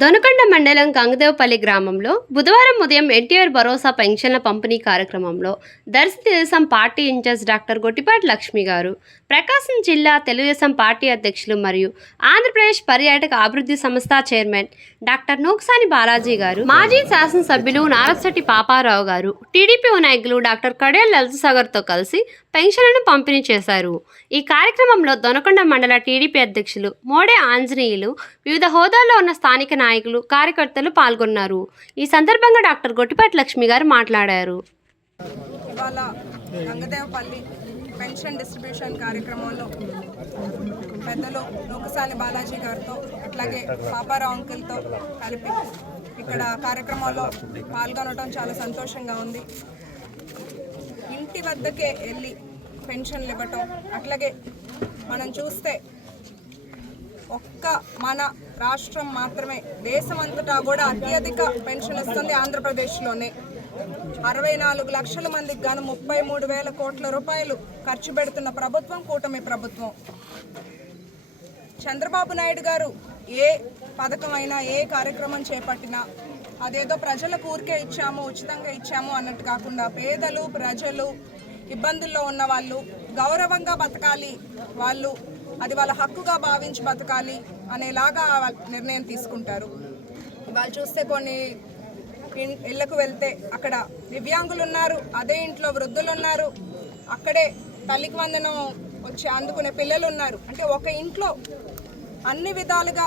దొనకొండ మండలం గంగదేవపల్లి గ్రామంలో బుధవారం ఉదయం ఎన్టీఆర్ భరోసా పెన్షన్ల పంపిణీ కార్యక్రమంలో Darsi Telugu Desam party incharge doctor Gottipati Lakshmi గారు ప్రకాశం జిల్లా తెలుగుదేశం పార్టీ అధ్యక్షులు మరియు ఆంధ్రప్రదేశ్ పర్యాటక అభివృద్ధి సంస్థ చైర్మన్ డాక్టర్ నూక్సాని బాలాజీ గారు మాజీ శాసనసభ్యులు నారశెట్టి పాపారావు గారు టీడీపీ నాయకులు డాక్టర్ కడేల్ లలితసాగర్తో కలిసి పెన్షన్లను పంపిణీ చేశారు. ఈ కార్యక్రమంలో దొనకొండ మండల టీడీపీ అధ్యక్షులు మోడే ఆంజనేయులు వివిధ హోదాల్లో ఉన్న స్థానిక నాయకులు కార్యకర్తలు పాల్గొన్నారు. ఈ సందర్భంగా డాక్టర్ గొట్టిపాటి లక్ష్మి గారు మాట్లాడారు. ఇవాళ పెన్షన్ డిస్ట్రిబ్యూషన్ కార్యక్రమంలో పెద్దలు నూకసాని బాలాజీ గారితో అట్లాగే పాపారావు అంకుల్తో కలిపి ఇక్కడ కార్యక్రమంలో పాల్గొనడం చాలా సంతోషంగా ఉంది. ఇంటి వద్దకే వెళ్ళి పెన్షన్లు ఇవ్వటం అట్లాగే మనం చూస్తే ఒక్క మన రాష్ట్రం మాత్రమే దేశమంతటా కూడా అత్యధిక పెన్షన్ వస్తుంది ఆంధ్రప్రదేశ్లోనే. అరవై నాలుగు లక్షల మందికి గాను ముప్పై మూడు వేల కోట్ల రూపాయలు ఖర్చు పెడుతున్న ప్రభుత్వం కూటమి ప్రభుత్వం. చంద్రబాబు నాయుడు గారు ఏ పథకం అయినా ఏ కార్యక్రమం చేపట్టినా అదేదో ప్రజలకు ఊరికే ఇచ్చాము ఉచితంగా ఇచ్చాము అన్నట్టు కాకుండా పేదలు ప్రజలు ఇబ్బందుల్లో ఉన్న వాళ్ళు గౌరవంగా బతకాలి వాళ్ళు అది వాళ్ళ హక్కుగా భావించి బతకాలి అనేలాగా నిర్ణయం తీసుకుంటారు. వాళ్ళు చూస్తే కొన్ని ఇళ్ళకు వెళ్తే అక్కడ దివ్యాంగులు ఉన్నారు అదే ఇంట్లో వృద్ధులు ఉన్నారు అక్కడే తల్లికి వందనం వచ్చి అందుకునే పిల్లలు ఉన్నారు. అంటే ఒక ఇంట్లో అన్ని విధాలుగా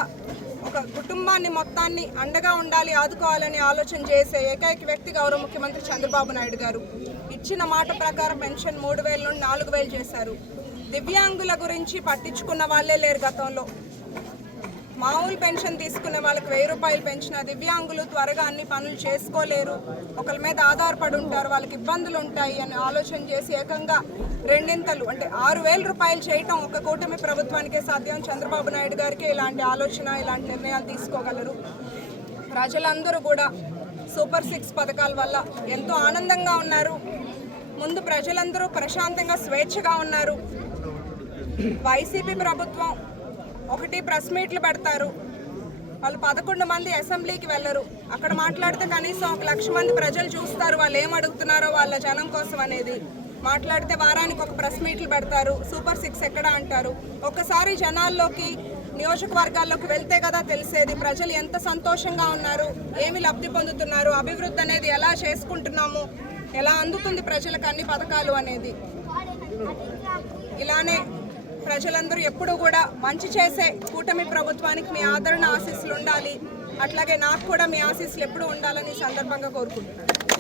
ఒక కుటుంబాన్ని మొత్తాన్ని అండగా ఉండాలి ఆదుకోవాలని ఆలోచన చేసే ఏకైక వ్యక్తి గౌరవ ముఖ్యమంత్రి చంద్రబాబు నాయుడు గారు. ఇచ్చిన మాట ప్రకారం పెన్షన్ మూడు వేల నుండి నాలుగు వేలు చేశారు. దివ్యాంగుల గురించి పట్టించుకున్న వాళ్ళే లేరు గతంలో. మామూలు పెన్షన్ తీసుకునే వాళ్ళకి వెయ్యి రూపాయలు పెంచిన దివ్యాంగులు త్వరగా అన్ని పనులు చేసుకోలేరు. ఒకరి మీద ఆధారపడి ఉంటారు వాళ్ళకి ఇబ్బందులు ఉంటాయి అని ఆలోచన చేసి ఏకంగా రెండింతలు అంటే ఆరు వేల రూపాయలు చేయటం ఒక కూటమి ప్రభుత్వానికే సాధ్యం. చంద్రబాబు నాయుడు గారికి ఇలాంటి ఆలోచన ఇలాంటి నిర్ణయాలు తీసుకోగలరు. ప్రజలందరూ కూడా సూపర్ సిక్స్ పథకాల వల్ల ఎంతో ఆనందంగా ఉన్నారు. ముందు ప్రజలందరూ ప్రశాంతంగా స్వేచ్ఛగా ఉన్నారు. వైసీపీ ప్రభుత్వం ఒకటి ప్రెస్ మీట్లు పెడతారు. వాళ్ళు పదకొండు మంది అసెంబ్లీకి వెళ్ళరు. అక్కడ మాట్లాడితే కనీసం ఒక లక్ష మంది ప్రజలు చూస్తారు. వాళ్ళు ఏం అడుగుతున్నారో వాళ్ళ జనం కోసం అనేది మాట్లాడితే వారానికి ఒక ప్రెస్ మీట్లు పెడతారు. సూపర్ సిక్స్ ఎక్కడ అంటారు. ఒక్కసారి జనాల్లోకి నియోజకవర్గాల్లోకి వెళ్తే కదా తెలిసేది. ప్రజలు ఎంత సంతోషంగా ఉన్నారు. ఏమి లబ్ధి పొందుతున్నారు. అభివృద్ధి అనేది ఎలా చేసుకుంటున్నాము? ఎలా అందుతుంది ప్రజలకు అన్ని పథకాలు అనేది? ఇలానే ప్రజలందరూ ఎప్పుడూ కూడా మంచి చేసే కూటమి ప్రభుత్వానికి మీ ఆదరణ ఆశీస్సులు ఉండాలి. అట్లాగే నాకు కూడా మీ ఆశీస్సులు ఎప్పుడూ ఉండాలని సందర్భంగా కోరుకుంటున్నాను.